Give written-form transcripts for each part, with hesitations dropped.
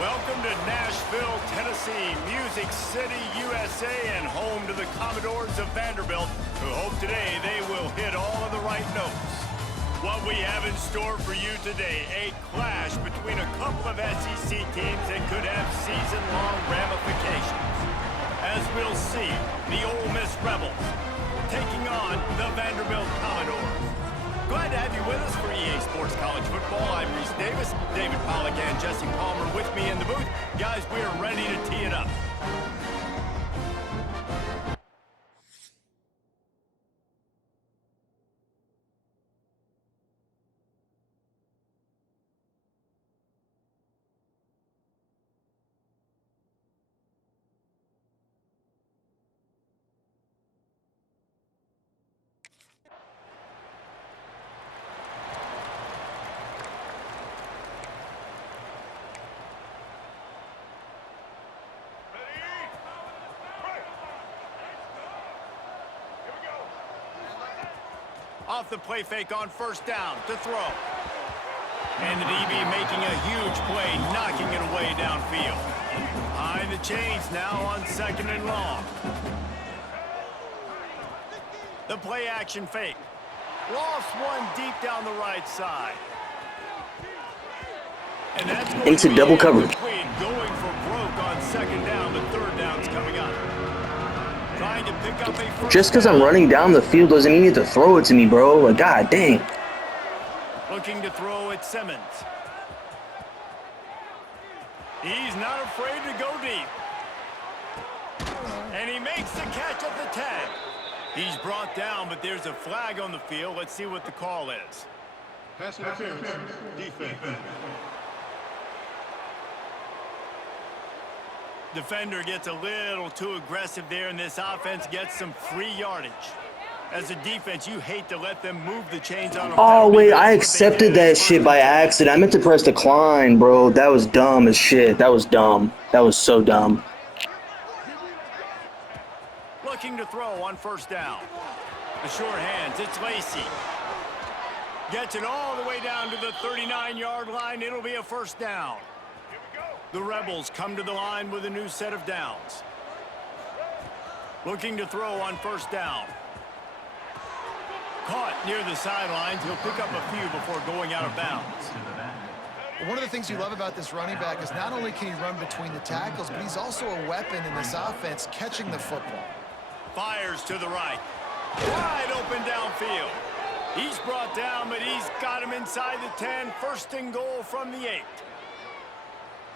Welcome to Nashville, Tennessee, Music City, USA, and home to the Commodores of Vanderbilt, who hope today they will hit all of the right notes. What we have in store for you today, a clash between a couple of SEC teams that could have season-long ramifications. As we'll see, the Ole Miss Rebels taking on the Vanderbilt Commodores. Glad to have you with us for EA Sports College Football. I'm Reese Davis, David Pollack and Jesse Palmer with me in the booth. Guys, we are ready to tee it up. Off the play fake on first down to throw. And the DB making a huge play, knocking it away downfield. Behind the chains now on second and long. The play action fake. Lost one deep down the right side. And that's going into double coverage. Going for broke on second down, but third down's coming up. Trying to pick up a first Just because I'm running down the field doesn't mean you have to throw it to me, bro. Like, god dang. Looking to throw at Simmons. He's not afraid to go deep. And he makes the catch at the 10. He's brought down, but there's a flag on the field. Let's see what the call is. Pass interference, defense. Defender gets a little too aggressive there, and this offense gets some free yardage. As a defense, you hate to let them move the chains on a Oh, wait, I accepted that shit by accident. I meant to press decline, bro. That was dumb as shit. That was dumb. That was so dumb. Looking to throw on first down. The short hands, it's Lacey. Gets it all the way down to the 39-yard line. It'll be a first down. The Rebels come to the line with a new set of downs. Looking to throw on first down. Caught near the sidelines. He'll pick up a few before going out of bounds. One of the things you love about this running back is not only can he run between the tackles, but he's also a weapon in this offense catching the football. Fires to the right. Wide open downfield. He's brought down, but he's got him inside the 10. First and goal from the 8.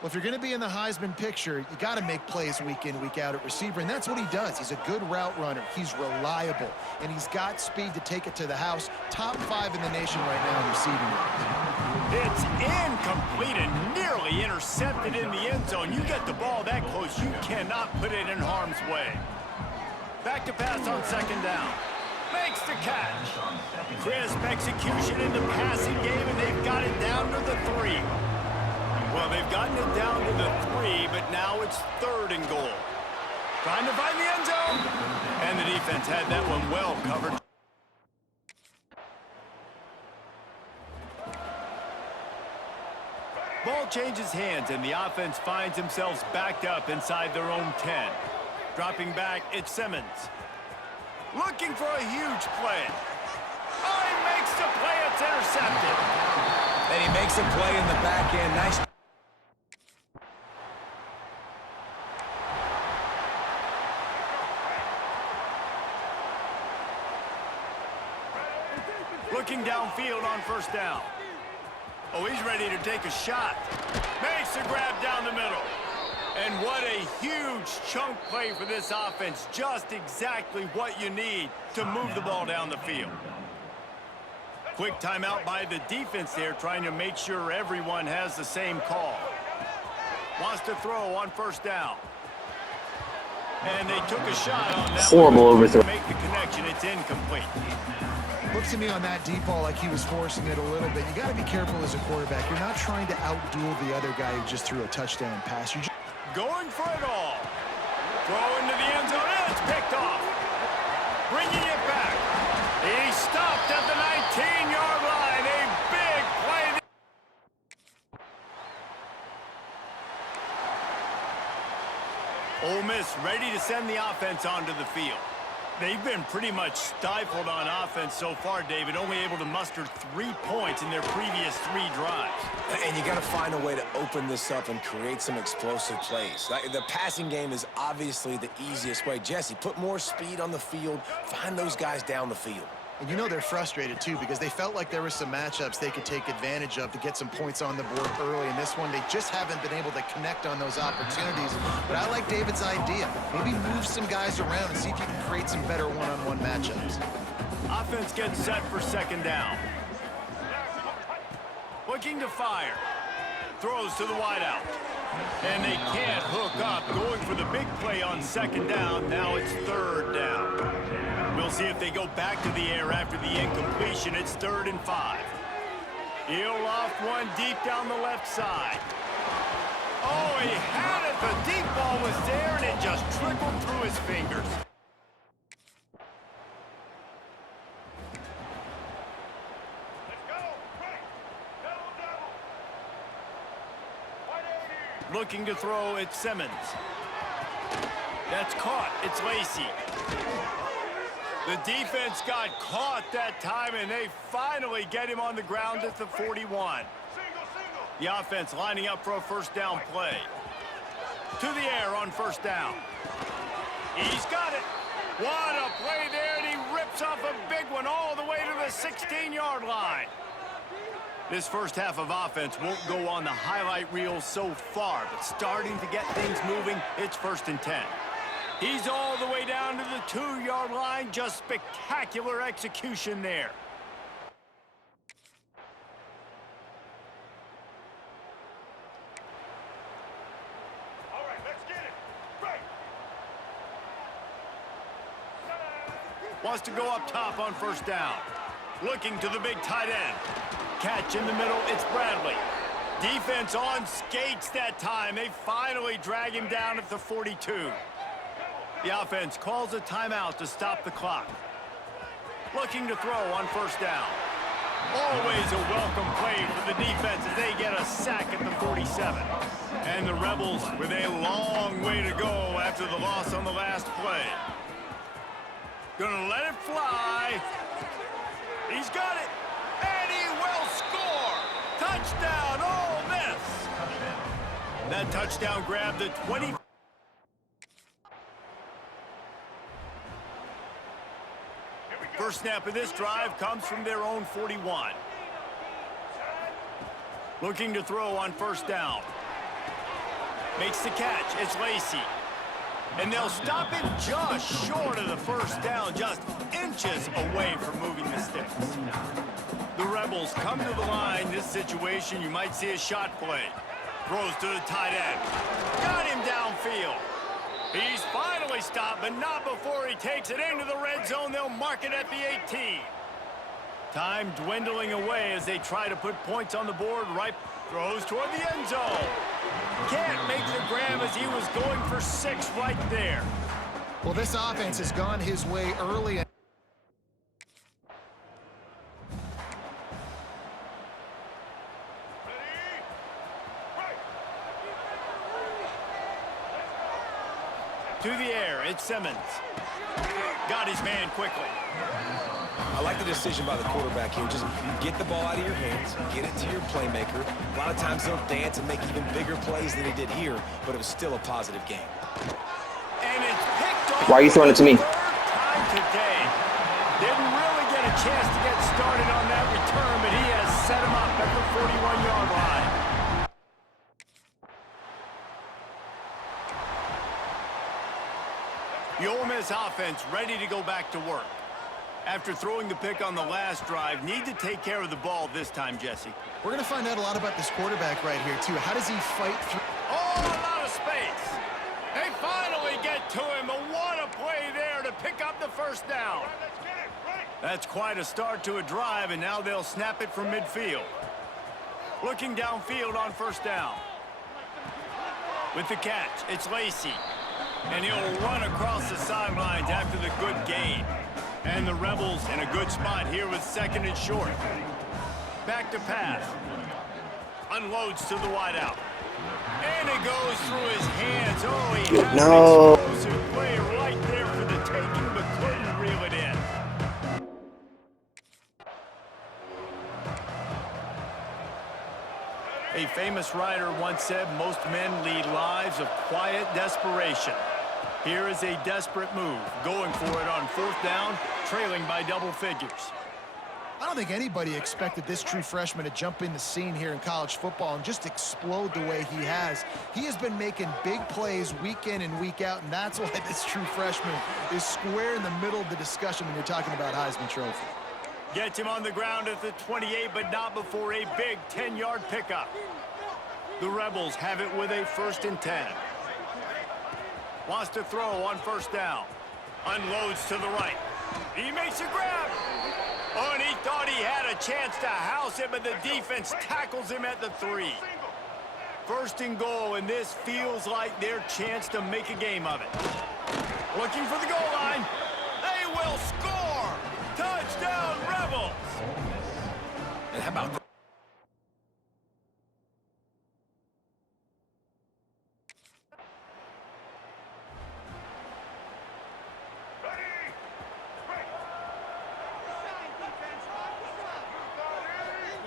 Well, if you're going to be in the Heisman picture, you got to make plays week in, week out at receiver, and that's what he does. He's a good route runner. He's reliable, and he's got speed to take it to the house. Top 5 in the nation right now in receiving yards. It's incomplete and nearly intercepted in the end zone. You get the ball that close, you cannot put it in harm's way. Back to pass on second down. Makes the catch. Crisp execution in the passing game, and they've got it down to the 3. Well, they've gotten it down to the 3, but now it's third and goal. Trying to find the end zone. And the defense had that one well covered. Ball changes hands, and the offense finds themselves backed up inside their own 10. Dropping back, it's Simmons. Looking for a huge play. Oh, he makes the play. It's intercepted. And he makes a play in the back end. Nice. Looking downfield on first down. Oh, he's ready to take a shot. Makes a grab down the middle. And what a huge chunk play for this offense. Just exactly what you need to move the ball down the field. Quick timeout by the defense there, trying to make sure everyone has the same call. Wants to throw on first down. And they took a shot on that. Horrible overthrow. Make the connection. It's incomplete. Looks to me on that deep ball like he was forcing it a little bit. You got to be careful as a quarterback. You're not trying to outduel the other guy who just threw a touchdown pass. You're just going for it all. Throw into the end zone, and it's picked off. Bringing it back. He stopped at the 19-yard line. A big play. this, ready to send the offense onto the field. They've been pretty much stifled on offense so far, David, only able to muster 3 points in their previous 3 drives. And you got to find a way to open this up and create some explosive plays. The passing game is obviously the easiest way. Jesse, put more speed on the field. Find those guys down the field. And you know they're frustrated, too, because they felt like there were some matchups they could take advantage of to get some points on the board early. In this one, they just haven't been able to connect on those opportunities. But I like David's idea. Maybe move some guys around and see if you can create some better one-on-one matchups. Offense gets set for second down. Looking to fire. Throws to the wideout. And they can't hook up. Going for the big play on second down. Now it's third down. We'll see if they go back to the air after the incompletion. It's 3rd and 5. He'll loft one deep down the left side. Oh, he had it. The deep ball was there, and it just trickled through his fingers. Looking to throw, it's Simmons. That's caught. It's Lacey. The defense got caught that time, and they finally get him on the ground at the 41. The offense lining up for a first down play. To the air on first down. He's got it. What a play there, and he rips off a big one all the way to the 16-yard line. This first half of offense won't go on the highlight reel so far, but starting to get things moving, it's 1st and 10. He's all the way down to the 2-yard line. Just spectacular execution there. All right, let's get it. Right. Wants to go up top on first down. Looking to the big tight end. Catch in the middle, it's Bradley. Defense on skates that time. They finally drag him down at the 42. The offense calls a timeout to stop the clock. Looking to throw on first down. Always a welcome play for the defense as they get a sack at the 47. And the Rebels with a long way to go after the loss on the last play. Gonna let it fly. He's got it. And he will score. Touchdown, Ole Miss. That touchdown grabbed the 20. First snap of this drive comes from their own 41. Looking to throw on first down. Makes the catch. It's Lacey. And they'll stop him just short of the first down, just inches away from moving the sticks. The Rebels come to the line. This situation, you might see a shot play. Throws to the tight end. Got him downfield. He's finally stopped, but not before he takes it into the red zone. They'll mark it at the 18. Time dwindling away as they try to put points on the board. Right throws toward the end zone. Can't make the grab as he was going for 6 right there. Well, this offense has gone his way early. To the air, it's Simmons. Got his man quickly. I like the decision by the quarterback here. Just get the ball out of your hands, get it to your playmaker. A lot of times they'll dance and make even bigger plays than he did here, but it was still a positive game. And it's picked off. Why are you throwing it to me? Third time today. Didn't really get a chance to get started on that return, but he has set him up at the 41-yard line. The Ole Miss offense ready to go back to work. After throwing the pick on the last drive, need to take care of the ball this time, Jesse. We're going to find out a lot about this quarterback right here, too. How does he fight through? Oh, a lot of space. They finally get to him. But what a play there to pick up the first down. That's quite a start to a drive, and now they'll snap it from midfield. Looking downfield on first down. With the catch, it's Lacey. And he'll run across the sidelines after the good gain. And the Rebels in a good spot here with 2nd and short. Back to pass. Unloads to the wideout. And it goes through his hands. Oh, he had No. an explosive play right there for the taking, but couldn't reel it in. A famous writer once said, most men lead lives of quiet desperation. Here is a desperate move, going for it on 4th down, trailing by double figures. I don't think anybody expected this true freshman to jump in the scene here in college football and just explode the way he has. He has been making big plays week in and week out, and that's why this true freshman is square in the middle of the discussion when you're talking about Heisman Trophy. Gets him on the ground at the 28, but not before a big 10-yard pickup. The Rebels have it with a 1st and 10. Wants to throw on 1st down. Unloads to the right. He makes a grab. Oh, and he thought he had a chance to house him, but the defense tackles him at the 3. 1st and goal, and this feels like their chance to make a game of it. Looking for the goal line. They will score! Touchdown, Rebels! And how about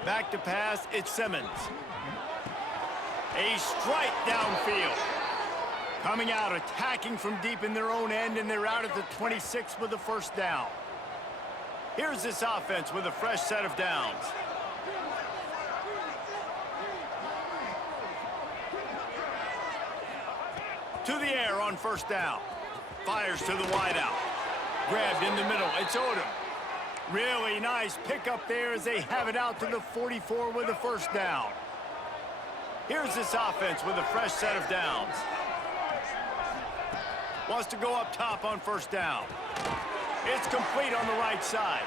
Back to pass, it's Simmons. A strike downfield. Coming out, attacking from deep in their own end, and they're out at the 26 with the 1st down. Here's this offense with a fresh set of downs. To the air on 1st down. Fires to the wideout. Grabbed in the middle, it's Odom. Really nice pickup there as they have it out to the 44 with a 1st down. Here's this offense with a fresh set of downs. Wants to go up top on 1st down. It's complete on the right side.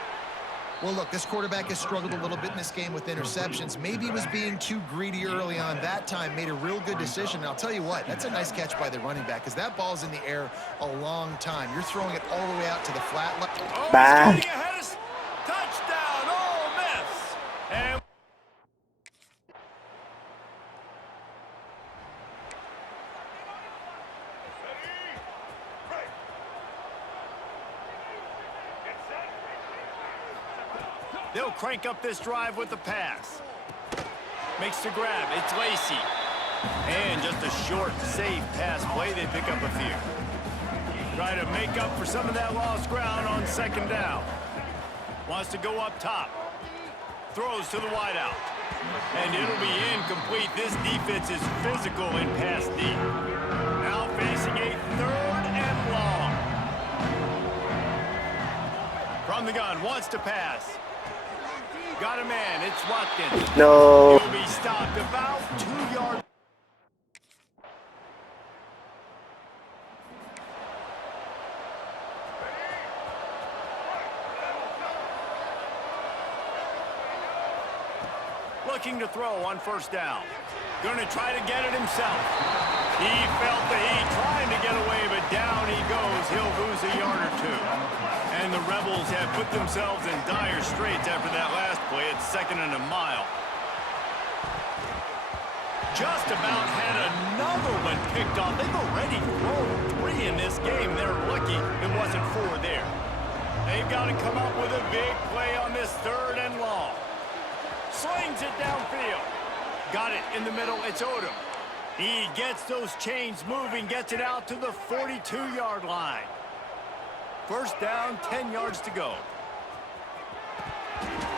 Well, look, this quarterback has struggled a little bit in this game with interceptions. Maybe he was being too greedy early on. That time made a real good decision. And I'll tell you what, that's a nice catch by the running back because that ball's in the air a long time. You're throwing it all the way out to the flat left. Oh, he's Bye. getting ahead of us. Touchdown, Ole Miss. And they'll crank up this drive with the pass. Makes the grab. It's Lacey. And just a short, safe pass play. They pick up a few. Try to make up for some of that lost ground on 2nd down. Wants to go up top. Throws to the wideout. And it'll be incomplete. This defense is physical in pass deep. Now facing a 3rd and long. From the gun, wants to pass. Got a man, it's Watkins. No. He'll be stopped about 2 yards. Looking to throw on 1st down. Gonna try to get it himself. He felt the heat, trying to get away, but down he goes. He'll lose a yard or 2. And the Rebels have put themselves in dire straits after that last play. It's 2nd and a mile. Just about had another one picked off. They've already thrown 3 in this game. They're lucky it wasn't 4 there. They've got to come up with a big play on this 3rd and long. Slings it downfield. Got it in the middle. It's Odom. He gets those chains moving, gets it out to the 42-yard line. 1st down, 10 yards to go.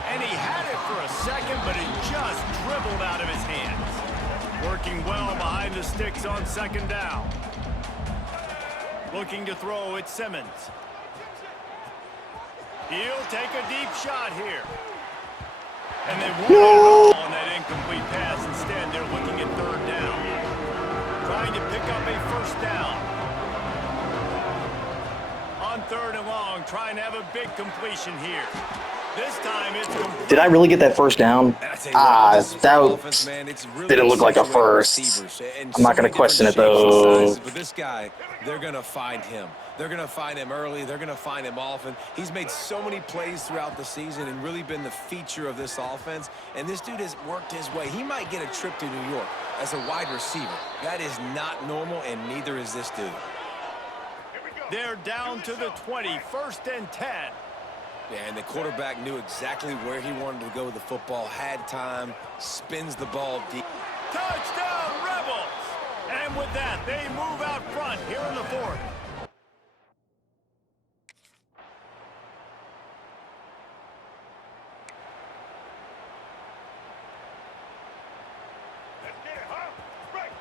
And he had it for a second, but it just dribbled out of his hands. Working well behind the sticks on 2nd down. Looking to throw, it's Simmons. He'll take a deep shot here. And they won't get on that incomplete pass. Instead, they're looking at 3rd down. Trying to pick up a 1st down. On 3rd and long, trying to have a big completion here. This time it's complete. Did I really get that 1st down? Didn't look like a first. I'm not going to question it, though. But this guy, they're going to find him. They're going to find him early. They're going to find him often. He's made so many plays throughout the season and really been the feature of this offense. And this dude has worked his way. He might get a trip to New York as a wide receiver. That is not normal, and neither is this dude. They're down to the 20, 1st and 10. Yeah, and the quarterback knew exactly where he wanted to go with the football, had time, spins the ball deep. Touchdown, Rebels! And with that, they move out front here in the 4th. Let's get it, huh? Right.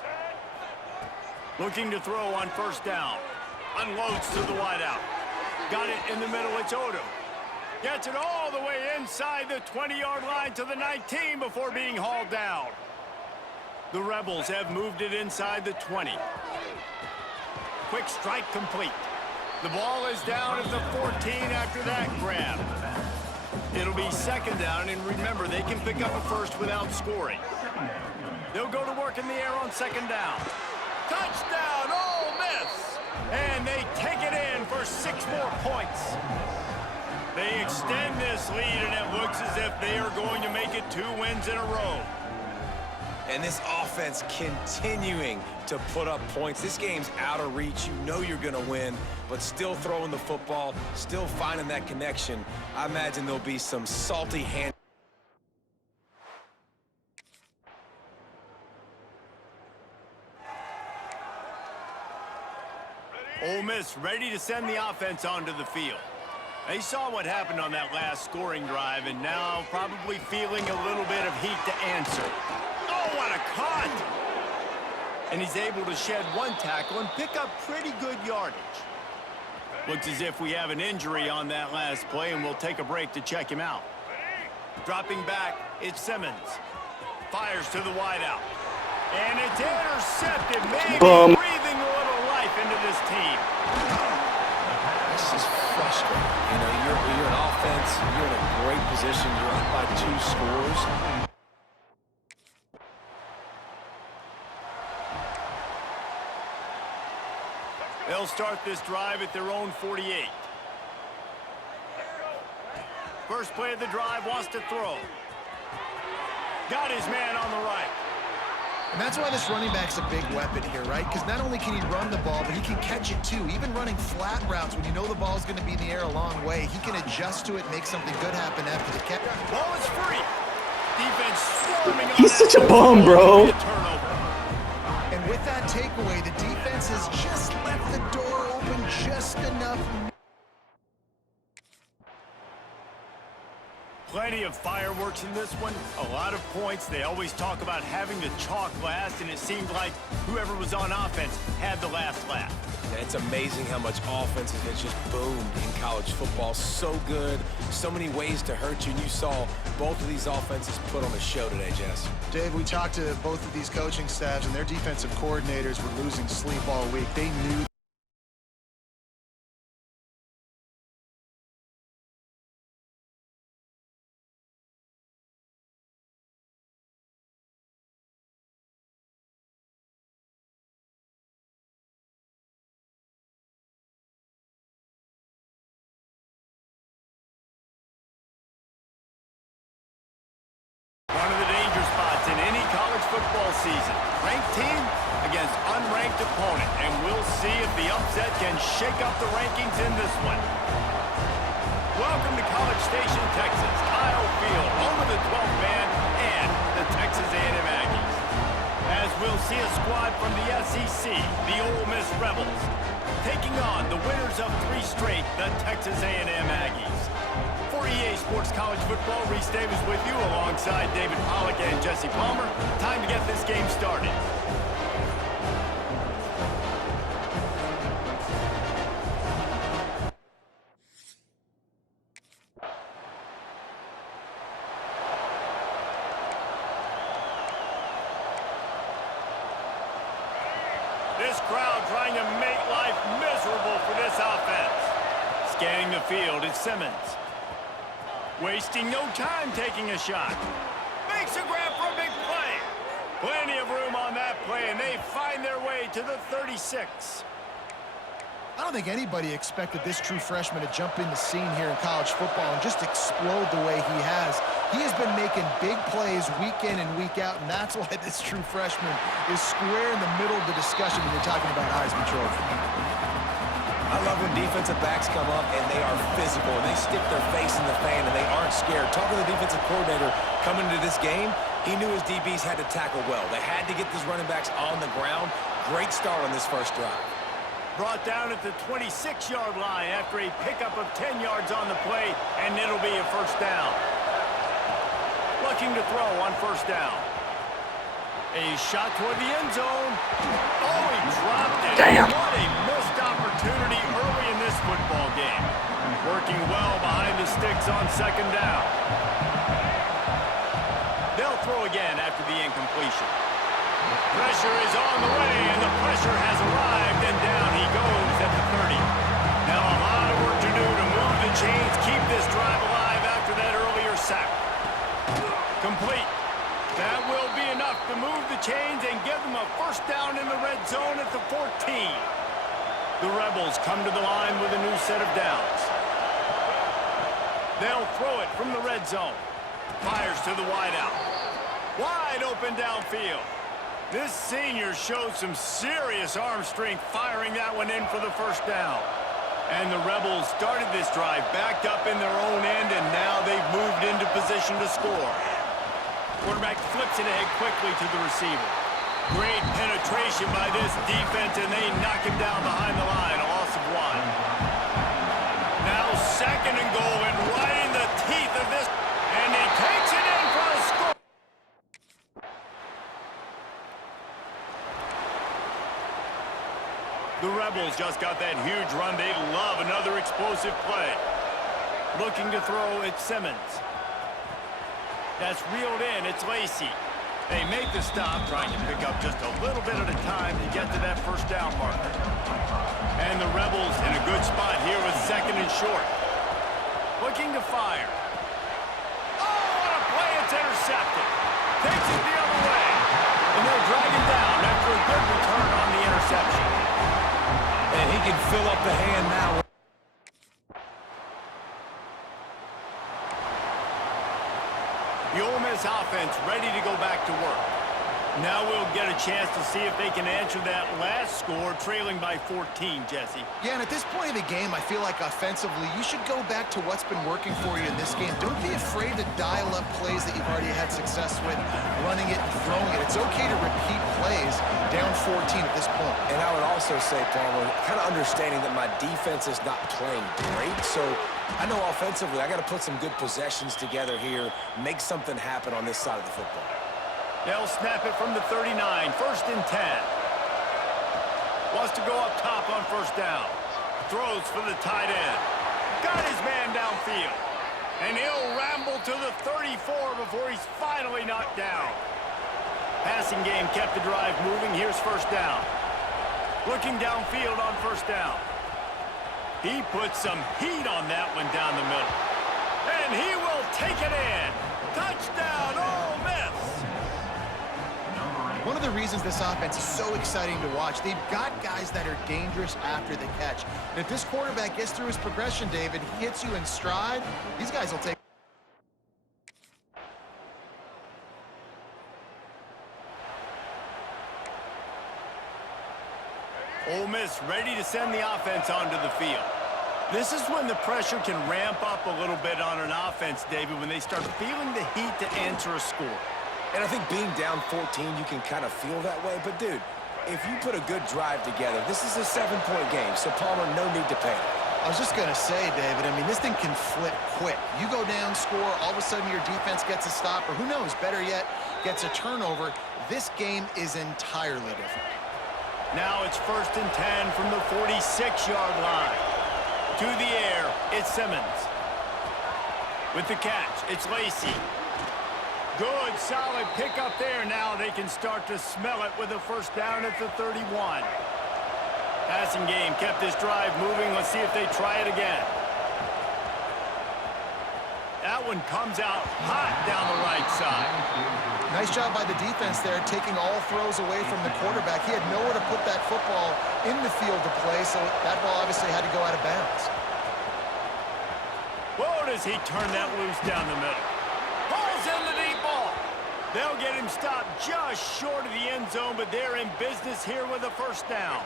Set. Looking to throw on 1st down. Unloads to the wideout. Got it in the middle, it's Odom. Gets it all the way inside the 20-yard line to the 19 before being hauled down. The Rebels have moved it inside the 20. Quick strike complete. The ball is down at the 14 after that grab. It'll be 2nd down, and remember, they can pick up a first without scoring. They'll go to work in the air on 2nd down. Touchdown, Ole Miss! And they take it in for 6 more points. They extend this lead, and it looks as if they are going to make it 2 wins in a row. And this offense continuing to put up points. This game's out of reach. You know you're going to win, but still throwing the football, still finding that connection. I imagine there'll be some salty hand. Ole Miss ready to send the offense onto the field. They saw what happened on that last scoring drive, and now probably feeling a little bit of heat to answer. Oh, what a cut! And he's able to shed 1 tackle and pick up pretty good yardage. Looks as if we have an injury on that last play, and we'll take a break to check him out. Dropping back, it's Simmons. Fires to the wideout. And it's intercepted. Maybe breathing a little life into this team. This is frustrating. You know, you're an offense, you're in a great position, you're up by 2 scores. They'll start this drive at their own 48. First play of the drive, wants to throw. Got his man on the right. And that's why this running back's a big weapon here, right? Because not only can he run the ball, but he can catch it too. Even running flat routes when you know the ball's going to be in the air a long way, he can adjust to it, make something good happen after the catch. Ball is free. Defense swarming on He's such a bum, bro. And with that takeaway, the defense has just left the door open just enough. Plenty of fireworks in this one. A lot of points. They always talk about having the chalk last, and it seemed like whoever was on offense had the last laugh. It's amazing how much offense has just boomed in college football. So good, so many ways to hurt you. And you saw both of these offenses put on a show today, Jess. Dave, we talked to both of these coaching staffs, and their defensive coordinators were losing sleep all week. They knew. One of the danger spots in any college football season. Ranked team against unranked opponent. And we'll see if the upset can shake up the rankings in this one. Welcome to College Station, Texas. Kyle Field, home of the 12th man and the Texas A&M Aggies. As we'll see a squad from the SEC, the Ole Miss Rebels, taking on the winners of 3 straight, the Texas A&M Aggies. For EA Sports College Football, Reese Davis with you alongside David Pollack and Jesse Palmer. Time to get this game started. This crowd trying to make life miserable for this offense. Scanning the field is Simmons. Wasting no time taking a shot. Makes a grab for a big play. Plenty of room on that play, and they find their way to the 36. I don't think anybody expected this true freshman to jump in the scene here in college football and just explode the way he has. He has been making big plays week in and week out, and that's why this true freshman is square in the middle of the discussion when you're talking about Heisman Trophy. I love when defensive backs come up and they are physical and they stick their face in the fan and they aren't scared. Talking to the defensive coordinator coming into this game, he knew his DBs had to tackle well. They had to get these running backs on the ground. Great start on this first drive. Brought down at the 26-yard line after a pickup of 10 yards on the play, and it'll be a first down. Looking to throw on first down. A shot toward the end zone. Oh, he dropped it. Damn. What a missed opportunity early in this football game. Working well behind the sticks on second down. They'll throw again after the incompletion. Pressure is on the way, and the pressure has arrived, and down he goes at the 30. Now a lot of work to do to move the chains, keep this drive alive after that earlier sack. Complete. That will be enough to move the chains and give them a first down in the red zone at the 14. The Rebels come to the line with a new set of downs. They'll throw it from the red zone. Fires to the wideout. Wide open downfield. This senior showed some serious arm strength firing that one in for the first down. And the Rebels started this drive backed up in their own end, and now they've moved into position to score. Quarterback flips it ahead quickly to the receiver. Great penetration by this defense, and they knock him down behind the line. A loss of 1. Now second and goal, and right in the teeth of this, and he takes it in for a score. The Rebels just got that huge run. They love another explosive play. Looking to throw, it's Simmons. That's reeled in, it's Lacey. They make the stop, trying to pick up just a little bit at a time to get to that first down marker. And the Rebels in a good spot here with second and short. Looking to fire. Oh, what a play, it's intercepted. Takes it the other way. And they'll drag him down after a good return on the interception. And he can fill up the hand now. The Ole Miss offense ready to go back to work. Now we'll get a chance to see if they can answer that last score, trailing by 14, Jesse. Yeah, and at this point in the game, I feel like offensively, you should go back to what's been working for you in this game. Don't be afraid to dial up plays that you've already had success with, running it and throwing it. It's okay to repeat plays down 14 at this point. And I would also say, Palmer, kind of understanding that my defense is not playing great, so I know offensively I got to put some good possessions together here, make something happen on this side of the football. They'll snap it from the 39, first and 10. Wants to go up top on first down. Throws for the tight end. Got his man downfield. And he'll ramble to the 34 before he's finally knocked down. Passing game kept the drive moving. Here's first down. Looking downfield on first down. He put some heat on that one down the middle. And he will take it in. Touchdown, Ole Miss. One of the reasons this offense is so exciting to watch, they've got guys that are dangerous after the catch. And if this quarterback gets through his progression, David, he hits you in stride, these guys will take. Ole Miss ready to send the offense onto the field. This is when the pressure can ramp up a little bit on an offense, David, when they start feeling the heat to answer a score. And I think being down 14, you can kind of feel that way. But, dude, if you put a good drive together, this is a 7-point game, so Palmer, no need to panic. I was just going to say, David, I mean, this thing can flip quick. You go down, score, all of a sudden your defense gets a stop, or who knows, better yet, gets a turnover. This game is entirely different. Now it's first and 10 from the 46-yard line. To the air, it's Simmons. With the catch, it's Lacey. Good, solid pickup there. Now they can start to smell it with a first down at the 31. Passing game kept this drive moving. Let's see if they try it again. That one comes out hot down the right side. Nice job by the defense there, taking all throws away from the quarterback. He had nowhere to put that football in the field to play, so that ball obviously had to go out of bounds. Whoa, does he turn that loose down the middle. Pulls in the deep ball. They'll get him stopped just short of the end zone, but they're in business here with a first down.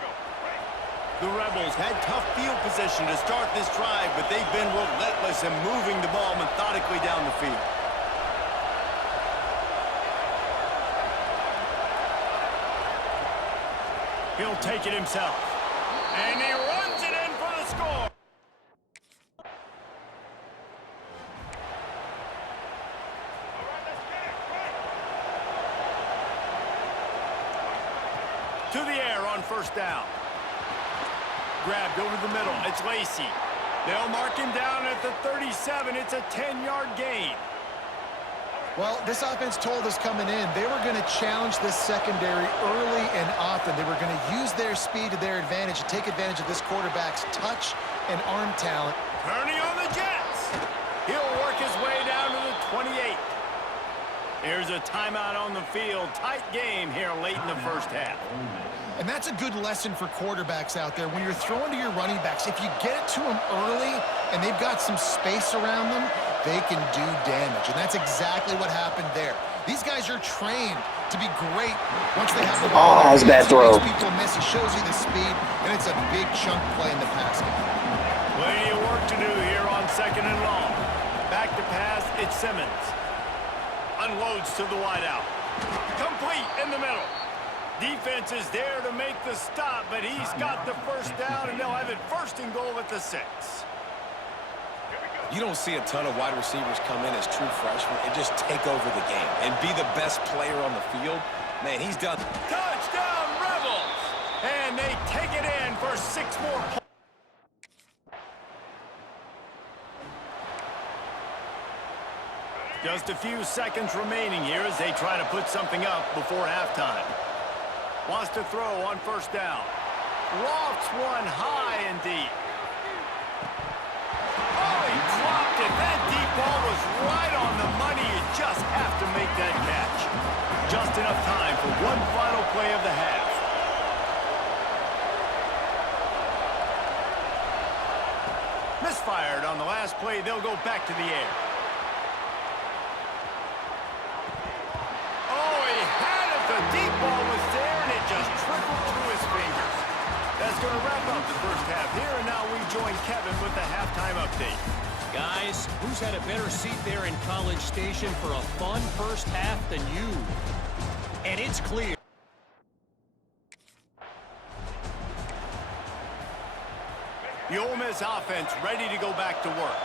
The Rebels had tough field position to start this drive, but they've been relentless in moving the ball methodically down the field. He'll take it himself. And he runs it in for the score. To the air on first down. Grabbed over the middle. It's Lacey. They'll mark him down at the 37. It's a 10-yard gain. Well, this offense told us coming in they were going to challenge this secondary early and often. They were going to use their speed to their advantage and take advantage of this quarterback's touch and arm talent. Turning on the Jets. He'll work his way down to the 28. Here's a timeout on the field. Tight game here late in the first half. And that's a good lesson for quarterbacks out there. When you're throwing to your running backs, if you get it to them early and they've got some space around them, they can do damage. And that's exactly what happened there. These guys are trained to be great once they have the ball. Oh, that was a bad throw. People miss. It shows you the speed, and it's a big chunk play in the pass game. Plenty of work to do here on second and long. Back to pass, it's Simmons. Unloads to the wideout. Complete in the middle. Defense is there to make the stop, but he's got the first down, and they'll have it first and goal at the 6. You don't see a ton of wide receivers come in as true freshmen and just take over the game and be the best player on the field. Man, he's done. Touchdown, Rebels! And they take it in for 6 more points. Just a few seconds remaining here as they try to put something up before halftime. Wants to throw on first down. Lofts one high and deep. Oh, he dropped it. That deep ball was right on the money. You just have to make that catch. Just enough time for one final play of the half. Misfired on the last play. They'll go back to the air. Oh, he had it. The deep ball was there, and it just trickled through his fingers. That's going to wrap up the first half here, and now we join Kevin with the halftime update. Guys, who's had a better seat there in College Station for a fun first half than you? And it's clear. The Ole Miss offense ready to go back to work.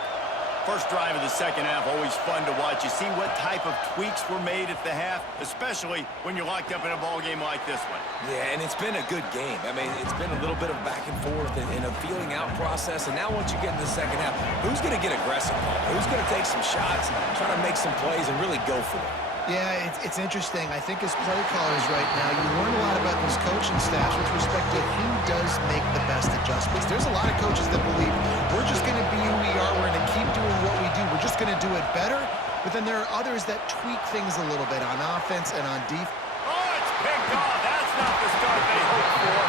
First drive of the second half, always fun to watch. You see what type of tweaks were made at the half, especially when you're locked up in a ball game like this one. Yeah, and it's been a good game. I mean, it's been a little bit of back and forth and a feeling out process. And now once you get in the second half, who's going to get aggressive? Who's going to take some shots, try to make some plays, and really go for it? Yeah, it's interesting. I think as play callers right now, you learn a lot about these coaching staffs with respect to who does make the best adjustments. There's a lot of coaches that believe we're just going to be who we are. We're going to keep doing what we do. We're just going to do it better. But then there are others that tweak things a little bit on offense and on defense. Oh, it's picked off. That's not the start they hoped for.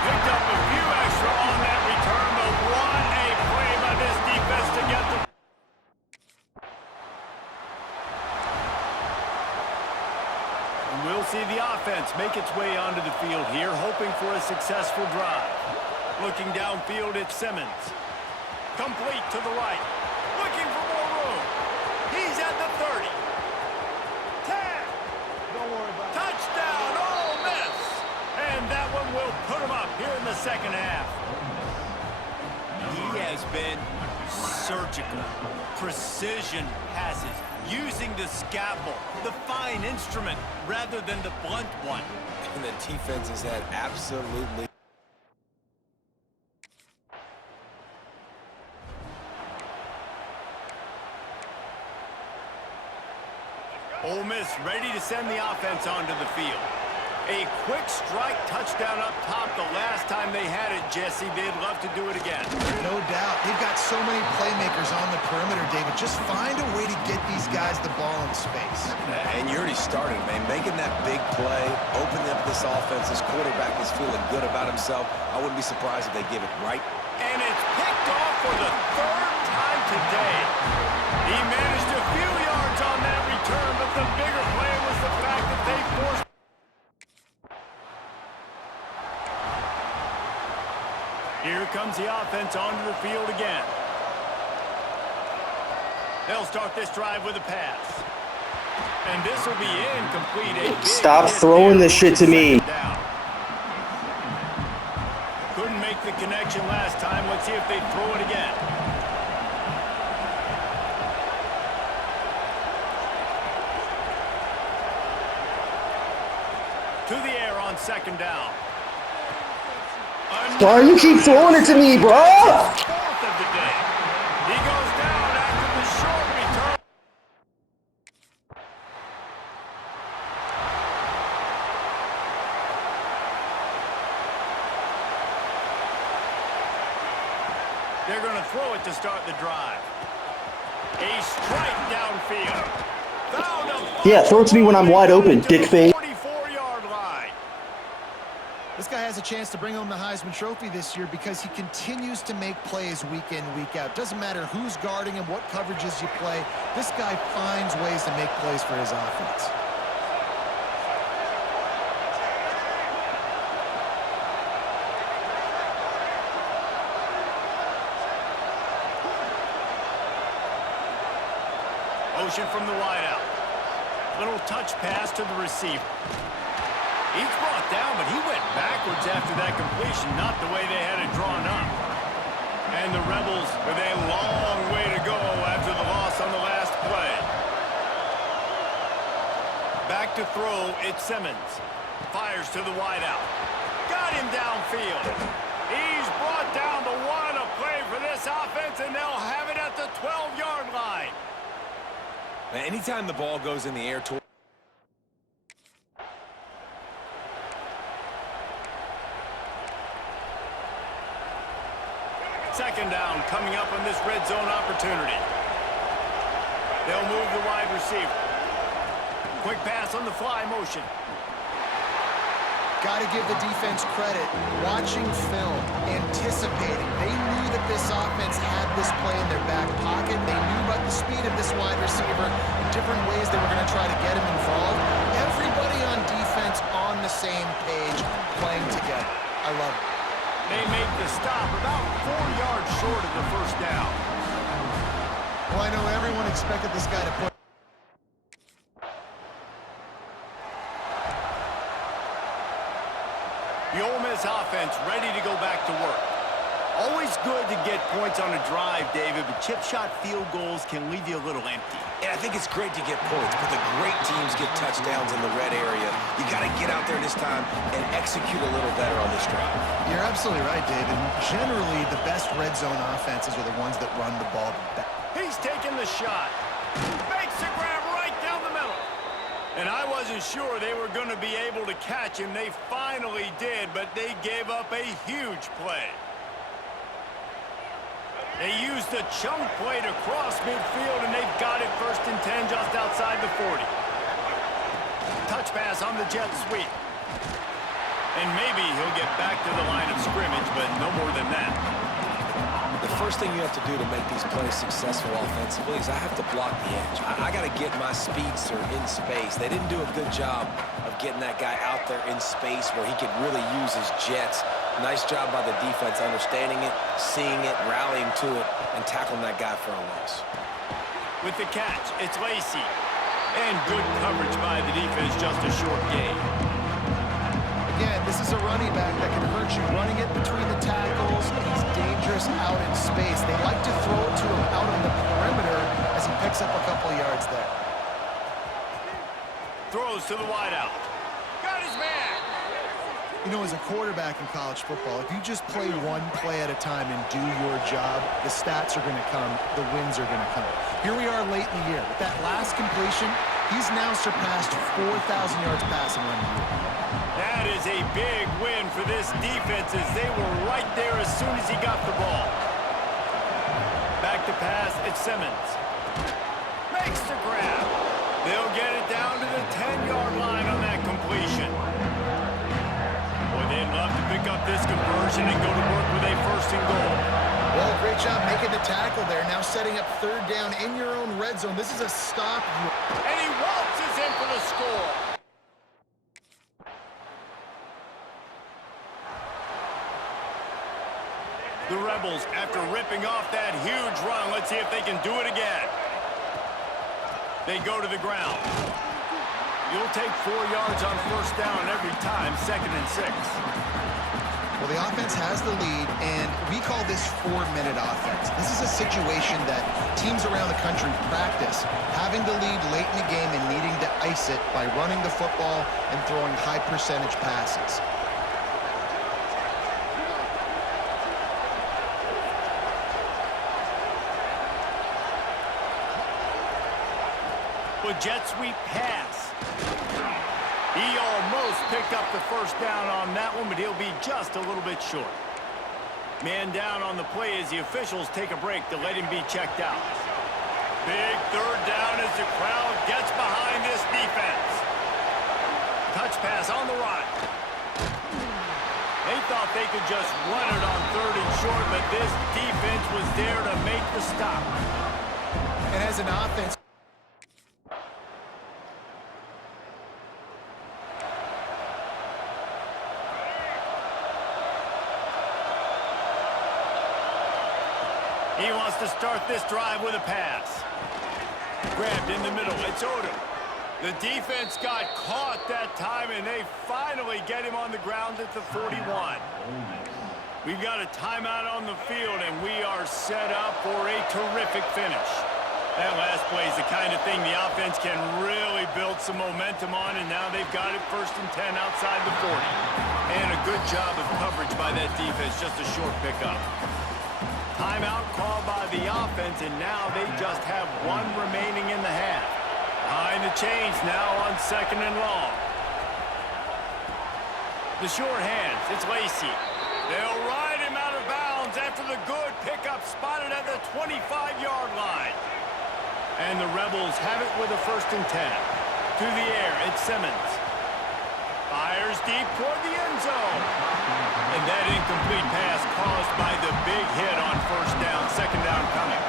Picked up a few extra on that return, but what a play by this defense to get the... We'll see the offense make its way onto the field here, hoping for a successful drive. Looking downfield at Simmons. Complete to the right. Looking for more room. He's at the 30. 10. Don't worry about it. Touchdown, Ole Miss. And that one will put him up here in the second half. He has been surgical. Precision passes. Using the scalpel, the fine instrument, rather than the blunt one. And the defense has had absolutely... Ole Miss ready to send the offense onto the field. A quick strike touchdown up top the last time they had it, Jesse. They'd love to do it again. No doubt. They've got so many playmakers on the perimeter, David. Just find a way to get these guys the ball in space. And you already started, man. Making that big play, opening up this offense. This quarterback is feeling good about himself. I wouldn't be surprised if they give it right. And it's picked off for the third time today. He managed a few yards on that return, but the bigger play was the fact that they forced. Here comes the offense onto the field again. They'll start this drive with a pass. And this will be incomplete. Stop throwing this shit to me. Couldn't make the connection last time. Let's see if they throw it again. To the air on second down. Why you keep throwing it to me, bro? Fourth of the day. He goes down after the short return. They're going to throw it to start the drive. A strike downfield. Found a Yeah, throw it to me when I'm wide open, dick face. 44-yard line. This guy has a chance to bring home the Heisman Trophy this year because he continues to make plays week in, week out. Doesn't matter who's guarding him, what coverages you play. This guy finds ways to make plays for his offense. Motion from the wideout. Little touch pass to the receiver. He's brought down, but he went backwards after that completion, not the way they had it drawn up. And the Rebels with a long way to go after the loss on the last play. Back to throw, it's Simmons. Fires to the wideout. Got him downfield. He's brought down, but what a play for this offense, and they'll have it at the 12-yard line. Anytime the ball goes in the air toward second down coming up on this red zone opportunity. They'll move the wide receiver. Quick pass on the fly motion. Got to give the defense credit. Watching film, anticipating. They knew that this offense had this play in their back pocket. They knew about the speed of this wide receiver and different ways they were going to try to get him involved. Everybody on defense on the same page, playing together. I love it. They make the stop about 4 yards short of the first down. Well, I know everyone expected this guy to put. The Ole Miss offense ready to go back to work. Always good to get points on a drive, David, but chip shot field goals can leave you a little empty. And I think it's great to get points, but the great teams get touchdowns in the red area. You got to get out there this time and execute a little better on this drive. You're absolutely right, David. Generally, the best red zone offenses are the ones that run the ball the best. He's taking the shot. Makes the grab right down the middle. And I wasn't sure they were going to be able to catch him. They finally did, but they gave up a huge play. They used the chunk play to cross midfield, and they've got it 1st and 10 just outside the 40. Touch pass on the jet sweep. And maybe he'll get back to the line of scrimmage, but no more than that. The first thing you have to do to make these plays successful offensively is I have to block the edge. I got to get my speedster in space. They didn't do a good job of getting that guy out there in space where he could really use his jets. Nice job by the defense understanding it, seeing it, rallying to it, and tackling that guy for a loss. With the catch, it's Lacey. And good coverage by the defense, just a short gain. Again, this is a running back that can hurt you running it between the tackles. He's dangerous out in space. They like to throw it to him out on the perimeter as he picks up a couple of yards there. Throws to the wideout. Got his man. You know, as a quarterback in college football, if you just play one play at a time and do your job, the stats are going to come, the wins are going to come. Here we are late in the year. With that last completion, He's now surpassed 4,000 yards passing on the year. That is a big win for this defense as they were right there as soon as he got the ball. Back to pass, it's Simmons. Makes the grab. They'll get it down to the 10-yard line on that completion. Boy, they'd love to pick up this conversion and go to work with a first and goal. Well, great job making the tackle there. Now setting up third down in your own red zone. This is a stop. And he waltzes in for the score. The Rebels, after ripping off that huge run, let's see if they can do it again. They go to the ground. You'll take 4 yards on first down every time, 2nd and 6. Well, the offense has the lead, and we call this 4-minute offense. This is a situation that teams around the country practice, having the lead late in the game and needing to ice it by running the football and throwing high-percentage passes. A jet sweep pass. He almost picked up the first down on that one, but he'll be just a little bit short. Man down on the play as the officials take a break to let him be checked out. Big third down as the crowd gets behind this defense. Touch pass on the right. They thought they could just run it on 3rd and short, but this defense was there to make the stop. And as an offense, he wants to start this drive with a pass. Grabbed in the middle. It's Odom. The defense got caught that time, and they finally get him on the ground at the 41. We've got a timeout on the field, and we are set up for a terrific finish. That last play is the kind of thing the offense can really build some momentum on, and now they've got it 1st and 10 outside the 40. And a good job of coverage by that defense, just a short pickup. Timeout called by the offense, and now they just have 1 remaining in the half. Behind the chains now on 2nd and long. The short hands, it's Lacey. They'll ride him out of bounds after the good pickup spotted at the 25-yard line. And the Rebels have it with a 1st and 10. To the air, it's Simmons. Fires deep toward the end zone. And that incomplete pass caused by the big hit on 1st down, 2nd down coming.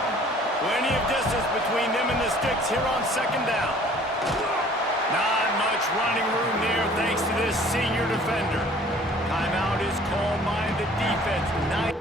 Plenty of distance between them and the sticks here on 2nd down. Not much running room there thanks to this senior defender. Timeout is called by the defense.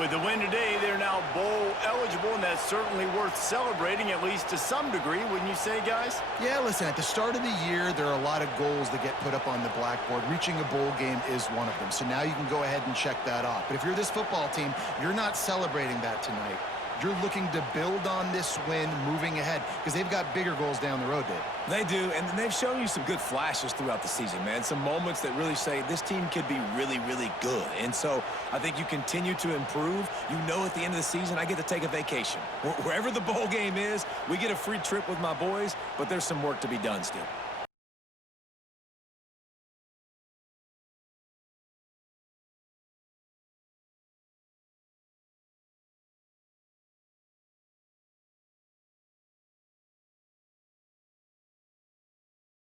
With the win today, they're now bowl eligible, and that's certainly worth celebrating, at least to some degree, wouldn't you say, guys? yeah, listen, at the start of the year, there are a lot of goals that get put up on the blackboard. Reaching a bowl game is one of them. So now you can go ahead and check that off. But if you're this football team, you're not celebrating that tonight. You're looking to build on this win moving ahead because they've got bigger goals down the road, Dave. They do, and they've shown you some good flashes throughout the season, man. Some moments that really say this team could be really, really good. And so I think you continue to improve. You know at the end of the season, I get to take a vacation. Wherever the bowl game is, we get a free trip with my boys, but there's some work to be done still.